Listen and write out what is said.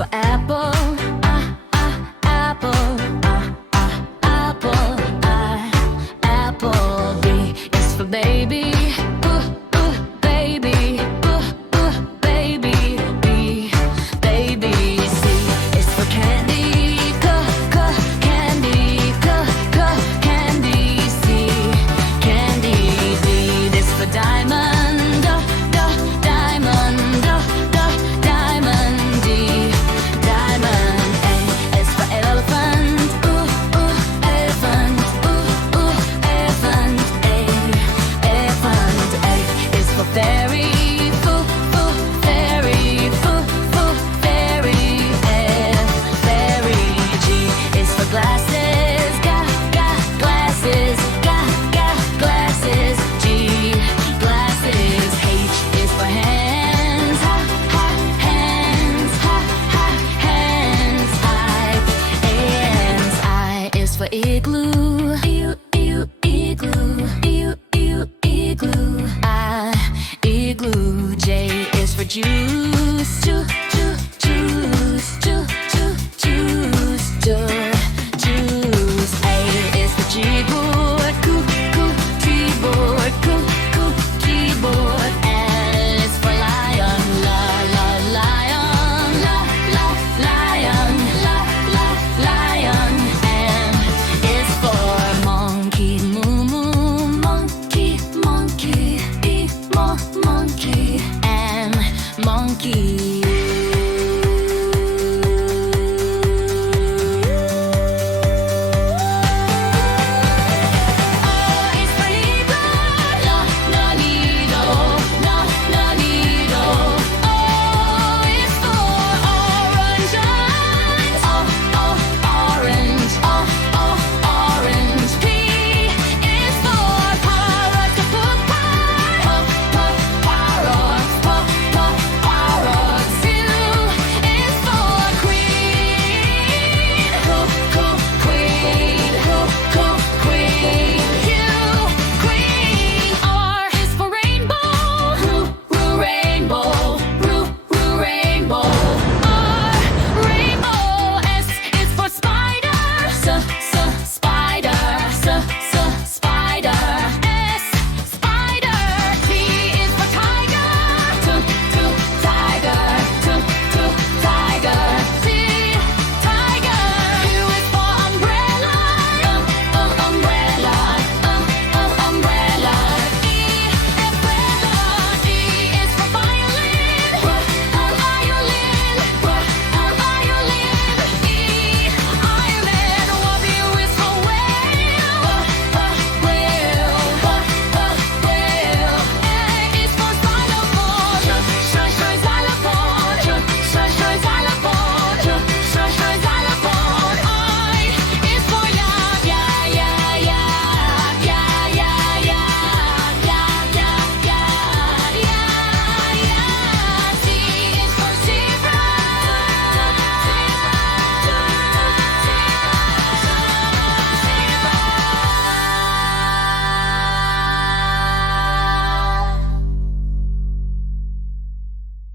for apple. Apple. Apple. Apple. B is for baby. Baby. Baby. B. Baby. C is for candy. Candy. Candy. C. Candy. D is for diamond. Diamond. Diamond. D. Diamond. A is for elephant. Elephant. Elephant. A. Elephant. A is for fairy. Fairy. Fairy. F. Fairy. G is for glasses. Glasses. Glasses. G. Glasses. H is for hands. Hands. Hands. I is for igloo. Igloo. Igloo. J is for juice.